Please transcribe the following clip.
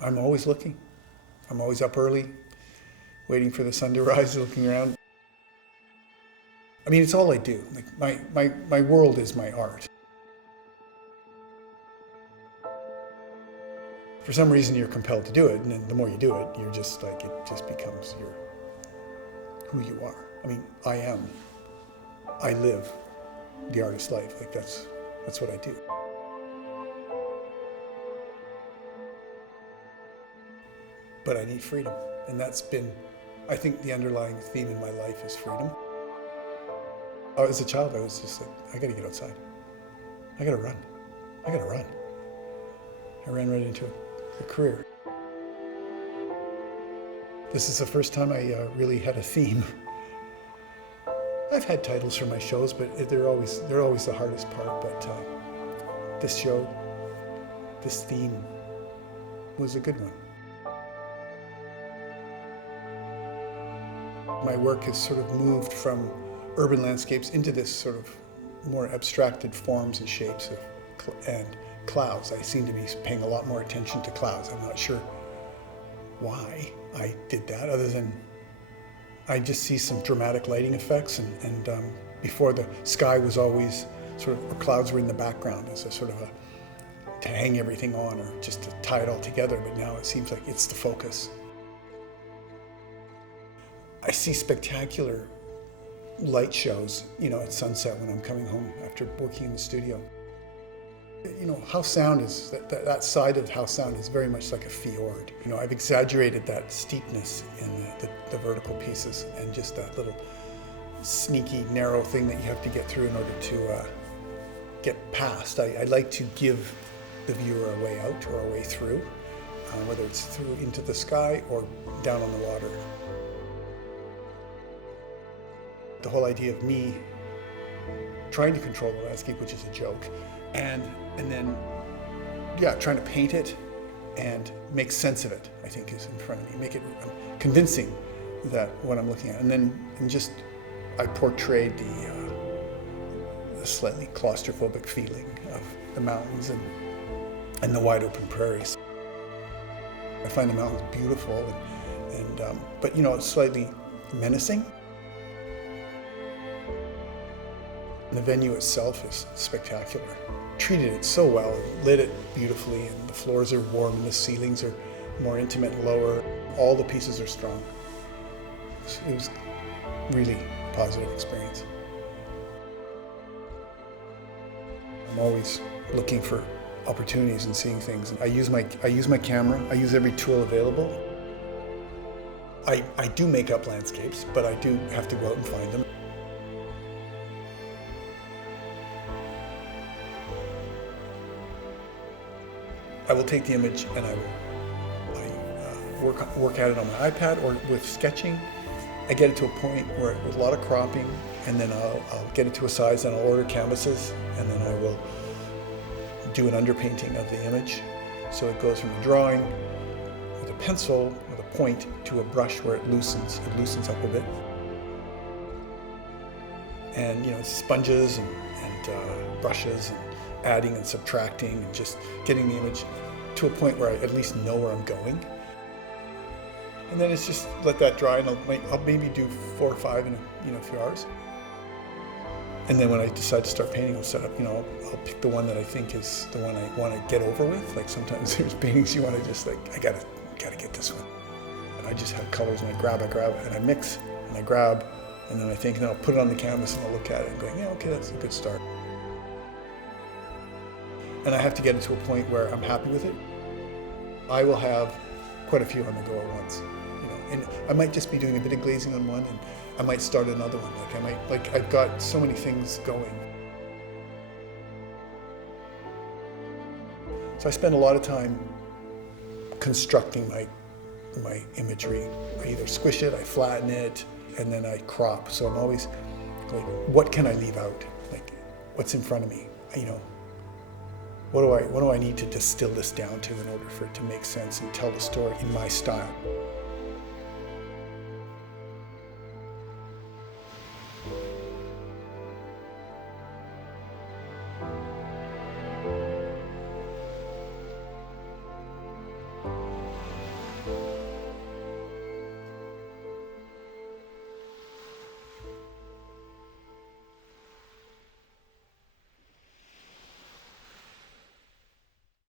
I'm always looking. I'm always up early, waiting for the sun to rise, looking around. I mean, it's all I do. Like my world is my art. For some reason, you're compelled to do it, and then the more you do it, you're just like, it just becomes who you are. I mean, I live the artist's life. Like that's what I do. But I need freedom, and that's been, I think, the underlying theme in my life is freedom. As a child, I was just like, I gotta get outside. I gotta run. I gotta run. I ran right into a career. This is the first time I really had a theme. I've had titles for my shows, but they're always the hardest part. But this show, this theme, was a good one. My work has sort of moved from urban landscapes into this sort of more abstracted forms and shapes and clouds. I seem to be paying a lot more attention to clouds. I'm not sure why I did that, other than I just see some dramatic lighting effects, and before the sky was always sort of, or clouds were in the background as a sort of to hang everything on or just to tie it all together, but now it seems like it's the focus. I see spectacular light shows, at sunset when I'm coming home after working in the studio. House sound is, that side of house sound is very much like a fjord. I've exaggerated that steepness in the vertical pieces and just that little sneaky, narrow thing that you have to get through in order to get past. I like to give the viewer a way out or a way through, whether it's through into the sky or down on the water. The whole idea of me trying to control the landscape, which is a joke, and then, trying to paint it and make sense of it, I think, is in front of me. Make it convincing that what I'm looking at, and I portrayed the slightly claustrophobic feeling of the mountains and the wide open prairies. I find the mountains beautiful, but it's slightly menacing. And the venue itself is spectacular. Treated it so well, lit it beautifully, and the floors are warm and the ceilings are more intimate and lower. All the pieces are strong. It was really a positive experience. I'm always looking for opportunities and seeing things. I use my camera. I use every tool available. I do make up landscapes, but I do have to go out and find them. I will take the image and I work at it on my iPad or with sketching. I get it to a point where with a lot of cropping, and then I'll get it to a size, and I'll order canvases, and then I will do an underpainting of the image. So it goes from a drawing with a pencil with a point to a brush where it loosens up a bit. And sponges and brushes and adding and subtracting and just getting the image to a point where I at least know where I'm going. And then it's just let that dry, and I'll maybe do 4 or 5 in a few hours. And then when I decide to start painting, I'll set up, I'll pick the one that I think is the one I want to get over with. Like sometimes there's paintings you want to just I gotta get this one. And I just have colors, and I grab, and I mix, and I grab, and then I think, and I'll put it on the canvas, and I'll look at it and go, yeah, okay, that's a good start. And I have to get it to a point where I'm happy with it. I will have quite a few on the go at once, and I might just be doing a bit of glazing on one, and I might start another one. I've got so many things going. So I spend a lot of time constructing my imagery. I either squish it, I flatten it, and then I crop. So I'm always like, what can I leave out? Like, what's in front of me? What do I need to distill this down to in order for it to make sense and tell the story in my style?